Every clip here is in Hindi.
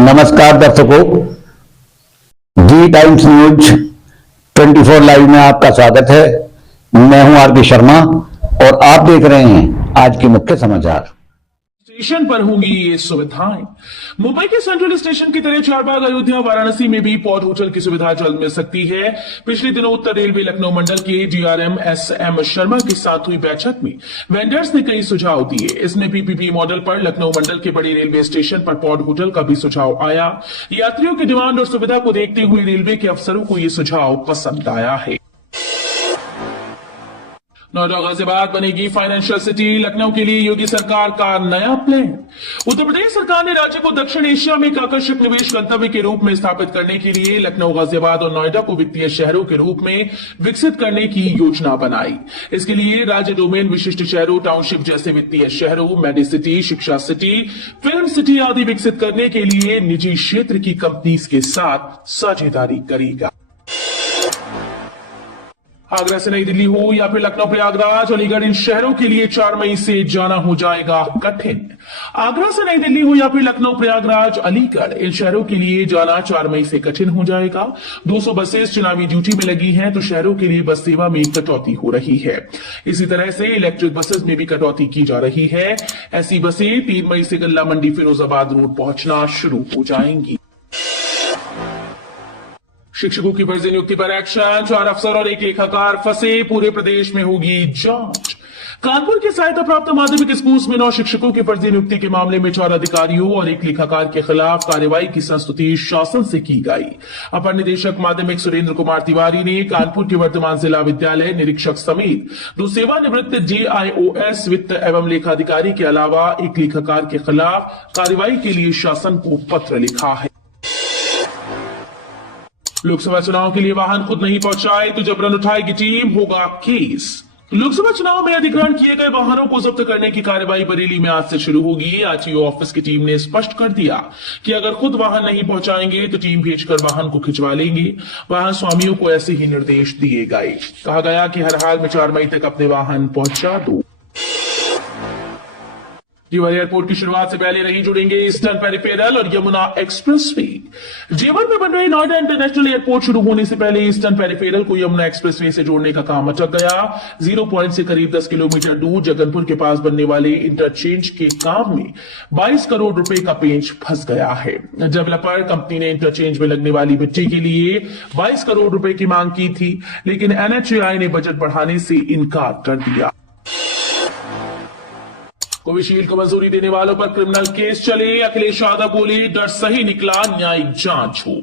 नमस्कार दर्शकों, जी टाइम्स न्यूज 24 लाइव में आपका स्वागत है। मैं हूं आर के शर्मा और आप देख रहे हैं आज के मुख्य समाचार। स्टेशन पर होंगी ये सुविधाएं। मुंबई के सेंट्रल स्टेशन की तरह चारबाग, अयोध्या, वाराणसी में भी पॉड होटल की सुविधा जल्द मिल सकती है। पिछले दिनों उत्तर रेलवे लखनऊ मंडल के डीआरएम एसएम शर्मा के साथ हुई बैठक में वेंडर्स ने कई सुझाव दिए। इसमें पीपीपी मॉडल पर लखनऊ मंडल के बड़े रेलवे स्टेशन पर पॉड होटल का भी सुझाव आया। यात्रियों की डिमांड और सुविधा को देखते हुए रेलवे के अफसरों को यह सुझाव पसंद आया है। नोएडा गाजियाबाद बनेगी फाइनेंशियल सिटी, लखनऊ के लिए योगी सरकार का नया प्लान। उत्तर प्रदेश सरकार ने राज्य को दक्षिण एशिया में एक आकर्षक निवेश गंतव्य के रूप में स्थापित करने के लिए लखनऊ, गाजियाबाद और नोएडा को वित्तीय शहरों के रूप में विकसित करने की योजना बनाई। इसके लिए राज्य डोमेन विशिष्ट शहरों, टाउनशिप जैसे वित्तीय शहरों, मेडी सिटी, शिक्षा सिटी, फिल्म सिटी आदि विकसित करने के लिए निजी क्षेत्र की कंपनीज के साथ साझेदारी करेगा। आगरा से नई दिल्ली हो या फिर लखनऊ प्रयागराज, अलीगढ़, इन शहरों के लिए 4 मई से जाना हो जाएगा कठिन। आगरा से नई दिल्ली हो या फिर लखनऊ प्रयागराज, अलीगढ़, इन शहरों के लिए जाना 4 मई से कठिन हो जाएगा। 200 बसेस चुनावी ड्यूटी में लगी हैं, तो शहरों के लिए बस सेवा में कटौती हो रही है। इसी तरह से इलेक्ट्रिक बसेस में भी कटौती की जा रही है। ऐसी बसें 3 मई से गल्ला मंडी, फिरोजाबाद रोड पहुंचना शुरू हो जाएंगी। शिक्षकों की फर्जी नियुक्ति पर एक्शन, 4 अफसर और 1 लेखाकार फंसे, पूरे प्रदेश में होगी जांच। कानपुर के सहायता प्राप्त माध्यमिक स्कूल में 9 शिक्षकों की फर्जी नियुक्ति के मामले में 4 अधिकारियों और 1 लेखाकार के खिलाफ कार्रवाई की संस्तुति शासन से की गई। अपर निदेशक माध्यमिक सुरेंद्र कुमार तिवारी ने कानपुर के वर्तमान जिला विद्यालय निरीक्षक समेत 2 सेवानिवृत्त जेआईओएस वित्त एवं लेखाधिकारी के अलावा 1 लेखाकार के खिलाफ कार्रवाई के लिए शासन को पत्र लिखा है। लोकसभा चुनाव के लिए वाहन खुद नहीं पहुंचाए तो जबरन उठाएगी टीम, होगा केस। लोकसभा चुनाव में अधिग्रहण किए गए वाहनों को जब्त करने की कार्रवाई बरेली में आज से शुरू होगी। आरटीओ ऑफिस की टीम ने स्पष्ट कर दिया कि अगर खुद वाहन नहीं पहुंचाएंगे तो टीम भेजकर वाहन को खिंचवा लेंगे। वाहन स्वामियों को ऐसे ही निर्देश दिए गए। कहा गया कि हर हाल में 4 मई तक अपने वाहन पहुंचा दो। जेवर एयरपोर्ट की शुरुआत से पहले नहीं जुड़ेंगे ईस्टर्न पेरिफेरल और यमुना एक्सप्रेसवे। जेवर में बन रही नोएडा इंटरनेशनल एयरपोर्ट शुरू होने से पहले ईस्टर्न पेरिफेरल को यमुना एक्सप्रेसवे से जोड़ने का काम अटक गया। 0 पॉइंट से करीब 10 किलोमीटर दूर जगनपुर के पास बनने वाले इंटरचेंज के काम में 22 करोड़ रुपए का पेंच फंस गया है। डेवलपर कंपनी ने इंटरचेंज में लगने वाली मिट्टी के लिए 22 करोड़ रुपए की मांग की थी, लेकिन एनएचएआई ने बजट बढ़ाने से इनकार कर दिया। कोविशील्ड को मंजूरी देने वालों पर क्रिमिनल केस चले, अखिलेश यादव बोले डर सही निकला, न्यायिक जांच हो।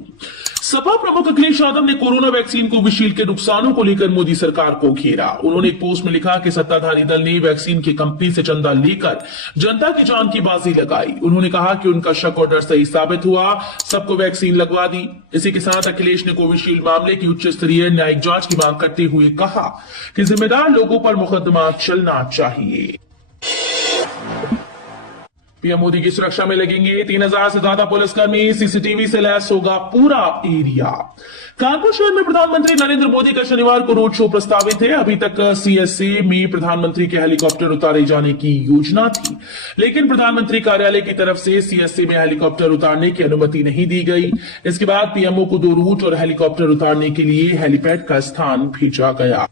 सपा प्रमुख अखिलेश यादव ने कोरोना वैक्सीन कोविशील्ड के नुकसानों को लेकर मोदी सरकार को घेरा। उन्होंने एक पोस्ट में लिखा कि सत्ताधारी दल ने वैक्सीन की कंपनी से चंदा लेकर जनता की जान की बाजी लगाई। उन्होंने कहा कि उनका शक और डर सही साबित हुआ, सबको वैक्सीन लगवा दी। इसी के साथ अखिलेश ने कोविशील्ड मामले की उच्च स्तरीय न्यायिक जांच की मांग करते हुए कहा कि जिम्मेदार लोगों पर मुकदमा चलना चाहिए। पीएम मोदी की सुरक्षा में लगेंगे 3000 से ज्यादा पुलिसकर्मी, सीसीटीवी से लैस होगा पूरा एरिया। कानपुर शहर में प्रधानमंत्री नरेंद्र मोदी का शनिवार को रोड शो प्रस्तावित है। अभी तक सीएसए में प्रधानमंत्री के हेलीकॉप्टर उतारे जाने की योजना थी, लेकिन प्रधानमंत्री कार्यालय की तरफ से सीएसए में हेलीकॉप्टर उतारने की अनुमति नहीं दी गई। इसके बाद पीएमओ को 2 रूट और हेलीकॉप्टर उतारने के लिए हेलीपैड का स्थान भेजा गया।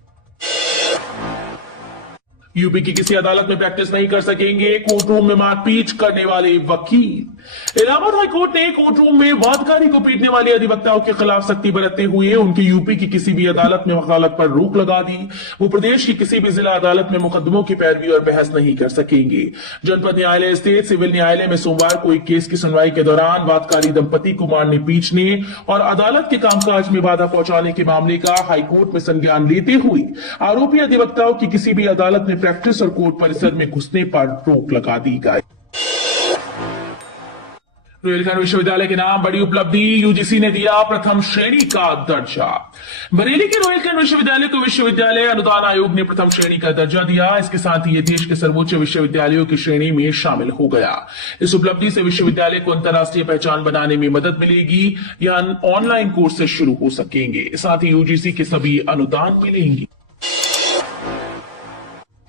यूपी की किसी अदालत में प्रैक्टिस नहीं कर सकेंगे कोर्ट रूम में मारपीट करने वाले वकील। इलाहाबाद हाईकोर्ट ने कोर्ट रूम में वादकारी को पीटने वाले अधिवक्ताओं के खिलाफ सख्ती बरतते हुए उनकी यूपी की किसी भी अदालत में वकालत पर रोक लगा दी। वो प्रदेश की किसी भी जिला अदालत में मुकदमों की पैरवी और बहस नहीं कर सकेंगे। जनपद न्यायालय स्थित सिविल न्यायालय में सोमवार को एक केस की सुनवाई के दौरान वादकारी दंपति को मारने, पीटने और अदालत के कामकाज में बाधा पहुंचाने के मामले का हाईकोर्ट में संज्ञान लेते हुए आरोपी अधिवक्ताओं की किसी भी अदालत में प्रैक्टिस और कोर्ट परिसर में घुसने पर रोक लगा दी गई। रोहिलखंड विश्वविद्यालय के नाम बड़ी उपलब्धि, यूजीसी ने दिया प्रथम श्रेणी का दर्जा। बरेली के रोहिलखंड विश्वविद्यालय को विश्वविद्यालय अनुदान आयोग ने प्रथम श्रेणी का दर्जा दिया। इसके साथ ही ये देश के सर्वोच्च विश्वविद्यालयों की श्रेणी में शामिल हो गया। इस उपलब्धि से विश्वविद्यालय को अंतर्राष्ट्रीय पहचान बनाने में मदद मिलेगी। यह ऑनलाइन कोर्स से शुरू हो सकेंगे, साथ ही यूजीसी के सभी अनुदान मिलेंगे।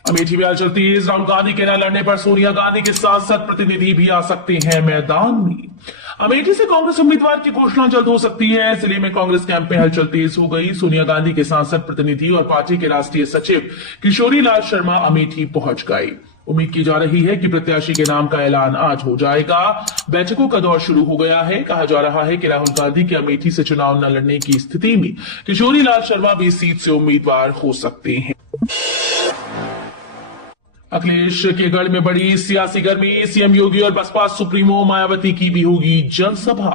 अमेठी में हलचल तेज, राहुल गांधी के न लड़ने पर सोनिया गांधी के सांसद प्रतिनिधि भी आ सकते हैं मैदान में। अमेठी से कांग्रेस उम्मीदवार की घोषणा जल्द हो सकती है। जिले में कांग्रेस कैंप में हलचल तेज हो गई। सोनिया गांधी के सांसद प्रतिनिधि और पार्टी के राष्ट्रीय सचिव किशोरी लाल शर्मा अमेठी पहुंच गए। उम्मीद की जा रही है कि प्रत्याशी के नाम का ऐलान आज हो जाएगा। बैठकों का दौर शुरू हो गया है। कहा जा रहा है कि राहुल गांधी के अमेठी से चुनाव न लड़ने की स्थिति में किशोरी लाल शर्मा भी इस सीट से उम्मीदवार हो सकते हैं। अखिलेश के गढ़ में बड़ी सियासी गर्मी। सीएम योगी और बसपा सुप्रीमो मायावती की भी होगी जनसभा।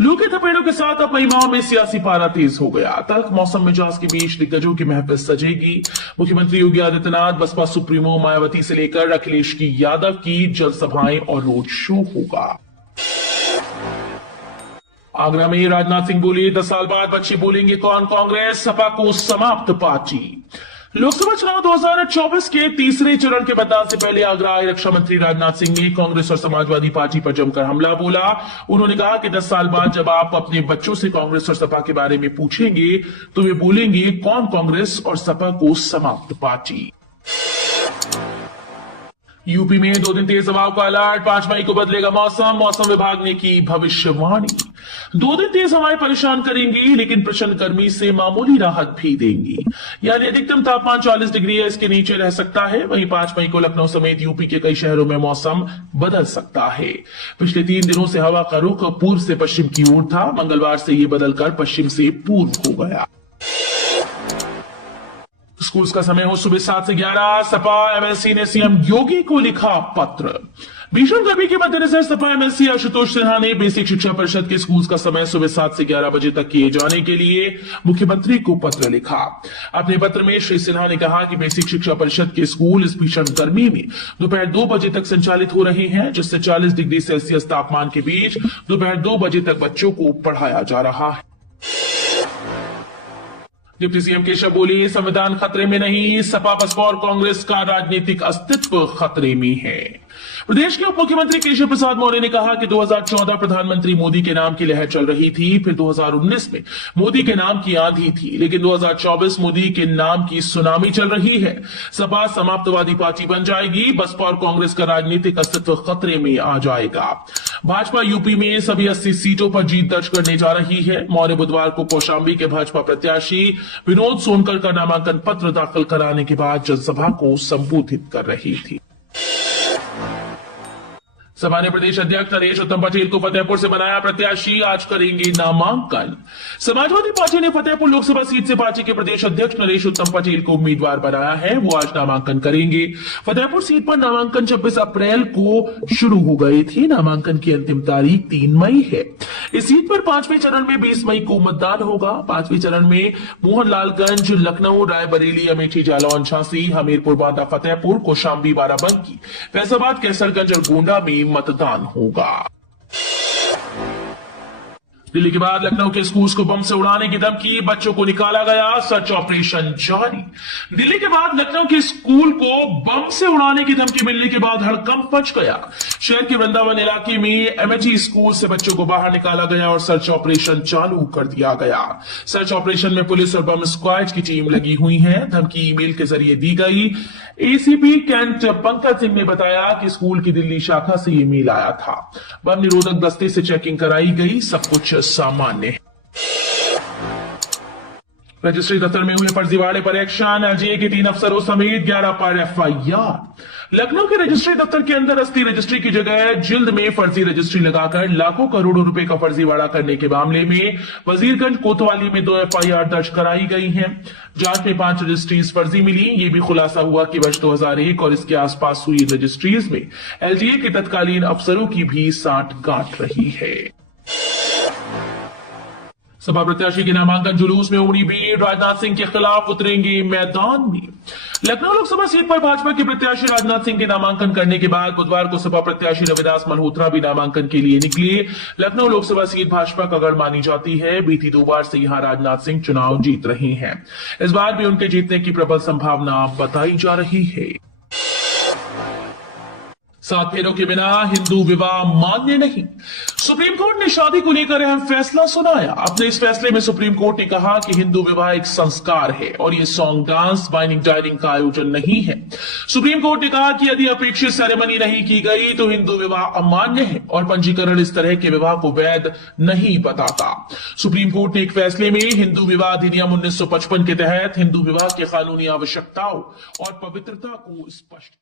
लू के थपेड़ों के साथ अब महिमाओं में सियासी पारा तेज हो गया। तल्ख मौसम मिजाज के बीच दिग्गजों की महफिल सजेगी। मुख्यमंत्री योगी आदित्यनाथ, बसपा सुप्रीमो मायावती से लेकर अखिलेश की यादव की जनसभाएं और रोड शो होगा। आगरा में राजनाथ सिंह बोले, 10 साल बाद बच्चे बोलेंगे कौन कांग्रेस, सपा को समाप्त पार्टी। लोकसभा चुनाव 2024 के तीसरे चरण के मतदान से पहले आगरा आए रक्षा मंत्री राजनाथ सिंह ने कांग्रेस और समाजवादी पार्टी पर जमकर हमला बोला। उन्होंने कहा कि 10 साल बाद जब आप अपने बच्चों से कांग्रेस और सपा के बारे में पूछेंगे तो वे बोलेंगे कौन कांग्रेस और सपा को समाप्त पार्टी। यूपी में 2 दिन तेज हवाओं का अलर्ट। 5 मई को बदलेगा मौसम। मौसम विभाग ने की भविष्यवाणी। 2 दिन तेज हवाएं परेशान करेंगी, लेकिन प्रचंड गर्मी से मामूली राहत भी देंगी। यानी अधिकतम तापमान 40 डिग्री है, इसके नीचे रह सकता है। वहीं 5 मई को लखनऊ समेत यूपी के कई शहरों में मौसम बदल सकता है। पिछले 3 दिनों से हवा का रुख पूर्व से पश्चिम की ओर था। मंगलवार से यह बदलकर पश्चिम से पूर्व हो गया। स्कूल का समय हो सुबह 7 से 11। सपा एमएलसी ने सीएम योगी को लिखा पत्र। भीषण गर्मी के मद्देनजर सपा एमएलसी आशुतोष सिन्हा ने बेसिक शिक्षा परिषद के स्कूल का समय सुबह 7 से 11 बजे तक किए जाने के लिए मुख्यमंत्री को पत्र लिखा। अपने पत्र में श्री सिन्हा ने कहा कि बेसिक शिक्षा परिषद के स्कूल इस भीषण गर्मी में दोपहर 2 बजे तक संचालित हो रहे हैं, जिससे 40 डिग्री सेल्सियस तापमान के बीच दोपहर 2 बजे तक बच्चों को पढ़ाया जा रहा है। डिप्टी सीएम केशव बोले, संविधान खतरे में नहीं, सपा बसपा और कांग्रेस का राजनीतिक अस्तित्व खतरे में है। प्रदेश के उप मुख्यमंत्री केशव प्रसाद मौर्य ने कहा कि 2014 प्रधानमंत्री मोदी के नाम की लहर चल रही थी, फिर 2019 में मोदी के नाम की आंधी थी, लेकिन 2024 मोदी के नाम की सुनामी चल रही है। सपा समाप्तवादी पार्टी बन जाएगी। बसपा और कांग्रेस का राजनीतिक अस्तित्व खतरे में आ जाएगा। भाजपा यूपी में सभी 80 सीटों पर जीत दर्ज करने जा रही है। मौर्य बुधवार को कौशाम्बी के भाजपा प्रत्याशी विनोद सोनकर का नामांकन पत्र दाखिल कराने के बाद जनसभा को संबोधित कर रही थी। सपा ने प्रदेश अध्यक्ष नरेश उत्तम पटेल को फतेहपुर से बनाया प्रत्याशी। आज करेंगे नामांकन। समाजवादी पार्टी ने फतेहपुर लोकसभा सीट से पार्टी के प्रदेश अध्यक्ष नरेश उत्तम पटेल को उम्मीदवार बनाया है। वो आज नामांकन करेंगे। फतेहपुर सीट पर नामांकन 26 अप्रैल को शुरू हो गए थे। नामांकन की अंतिम तारीख 3 मई है। इस सीट पर 5वें चरण में 20 मई को मतदान होगा। 5वें चरण में मोहनलालगंज, लखनऊ, रायबरेली, अमेठी, जालौन, झांसी, हमीरपुर, बांदा, फतेहपुर, कौशाम्बी, बाराबंकी, फैजाबाद, कैसरगंज और गोंडा में मतदान होगा। दिल्ली के बाद लखनऊ के स्कूल्स को बम से उड़ाने की धमकी, बच्चों को निकाला गया, सर्च ऑपरेशन जारी। दिल्ली के बाद लखनऊ के स्कूल को बम से उड़ाने की धमकी मिलने के बाद हड़कंप मच गया। शहर के वृंदावन इलाके में एमएटी स्कूल से बच्चों को बाहर निकाला गया और सर्च ऑपरेशन चालू कर दिया गया। सर्च ऑपरेशन में पुलिस और बम स्क्वाड की टीम लगी हुई है। धमकी ईमेल के जरिए दी गई। एसीपी कैंट पंकज सिंह ने बताया कि स्कूल की दिल्ली शाखा से ये मेल आया था। बम निरोधक दस्ते से चेकिंग कराई गई। सब कुछ सामान्य है। रजिस्ट्री दफ्तर में हुए फर्जीवाड़े पर एक्शन। एलजीए के 3 अफसरों समेत 11 पर एफआईआर। लखनऊ के रजिस्ट्री दफ्तर के अंदर असली रजिस्ट्री की जगह जिल्द में फर्जी रजिस्ट्री लगाकर लाखों करोड़ों रुपए का फर्जीवाड़ा करने के मामले में वजीरगंज कोतवाली में 2 एफआईआर दर्ज कराई गई हैं। जांच में 5 रजिस्ट्रीज फर्जी मिली। ये भी खुलासा हुआ कि वर्ष 2001 और इसके आसपास हुई रजिस्ट्रीज में एलजीए के तत्कालीन अफसरों की भी सांठगांठ रही है। सपा प्रत्याशी के नामांकन जुलूस में उमड़ी भीड़। राजनाथ सिंह के खिलाफ उतरेंगे मैदान में। लखनऊ लोकसभा सीट पर भाजपा के प्रत्याशी राजनाथ सिंह के नामांकन करने के बाद बुधवार को सपा प्रत्याशी रविदास मल्होत्रा भी नामांकन के लिए निकले। लखनऊ लोकसभा सीट भाजपा का गढ़ मानी जाती है। बीती 2 बार से यहां राजनाथ सिंह चुनाव जीत रहे हैं। इस बार भी उनके जीतने की प्रबल संभावना बताई जा रही है। सात फेरों के बिना हिंदू विवाह मान्य नहीं। सुप्रीम कोर्ट ने शादी को लेकर अहम फैसला सुनाया। अपने इस फैसले में सुप्रीम कोर्ट ने कहा कि हिंदू विवाह एक संस्कार है और ये सॉन्ग, डांस, वाइनिंग डाइनिंग का आयोजन नहीं है। सुप्रीम कोर्ट ने कहा कि यदि अपेक्षित सेरेमनी नहीं की गई तो हिंदू विवाह अमान्य है और पंजीकरण इस तरह के विवाह को वैध नहीं बताता। सुप्रीम कोर्ट ने एक फैसले में हिंदू विवाह अधिनियम 1955 के तहत हिंदू विवाह की कानूनी आवश्यकताओं और पवित्रता को स्पष्ट